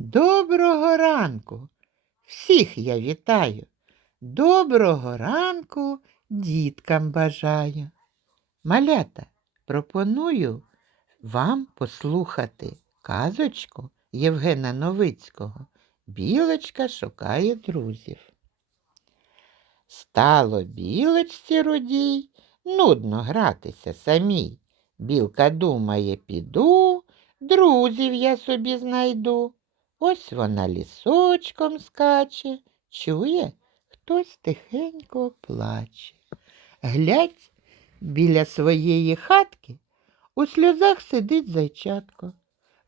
Доброго ранку. Всіх я вітаю. Доброго ранку діткам бажаю. Малята, пропоную вам послухати казочку Євгена Новицького. Білочка шукає друзів. Стало білочці рудій, нудно гратися самій. Білка думає, піду, друзів я собі знайду. Ось вона лісочком скаче, чує, хтось тихенько плаче. Глядь, біля своєї хатки у сльозах сидить зайчатко.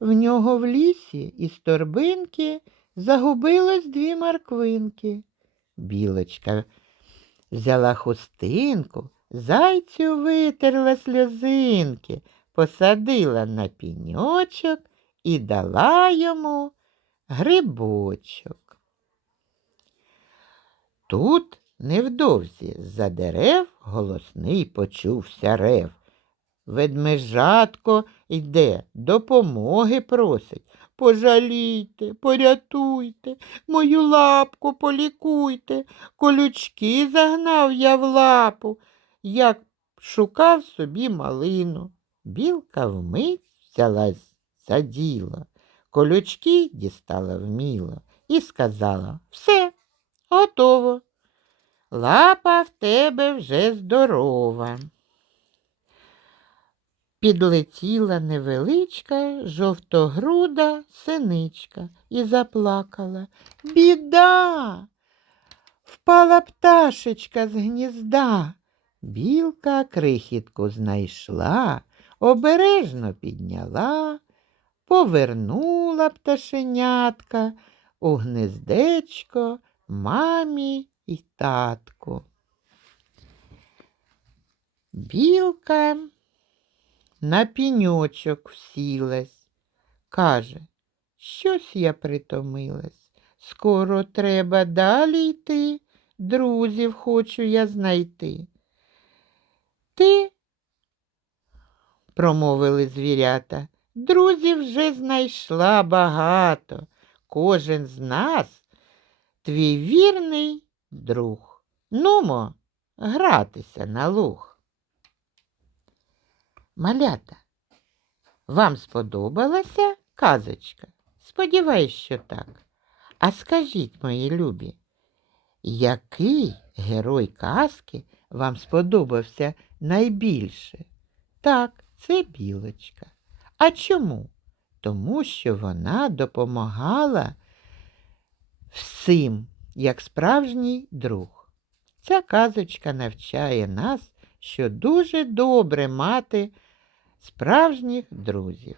В нього в лісі із торбинки загубилось дві морквинки. Білочка взяла хустинку, зайцю витерла сльозинки, посадила на піньочок і дала йому грибочок. Тут невдовзі з-за дерев голосний почувся рев. Ведмежатко йде, допомоги просить. Пожалійте, порятуйте, мою лапку полікуйте, колючки загнав я в лапу, як шукав собі малину. Білка вмить взялась за діло, колючки дістала вміло і сказала все, готово. Лапа в тебе вже здорова. Підлетіла невеличка жовтогруда синичка і заплакала. Біда! Впала пташечка з гнізда. Білка крихітку знайшла, обережно підняла, повернула пташенятка у гнездечко мамі й татку. Білка на піньочок всілась, каже, щось я притомилась. Скоро треба далі йти, друзів хочу я знайти. Ти, промовили звірята, друзів вже знайшла багато. Кожен з нас твій вірний друг. Нумо гратися на луг. Малята, вам сподобалася казочка? Сподіваюсь, що так. А скажіть, мої любі, який герой казки вам сподобався найбільше? Так, це білочка. А чому? Тому що вона допомагала всім, як справжній друг. Ця казочка навчає нас, що дуже добре мати справжніх друзів.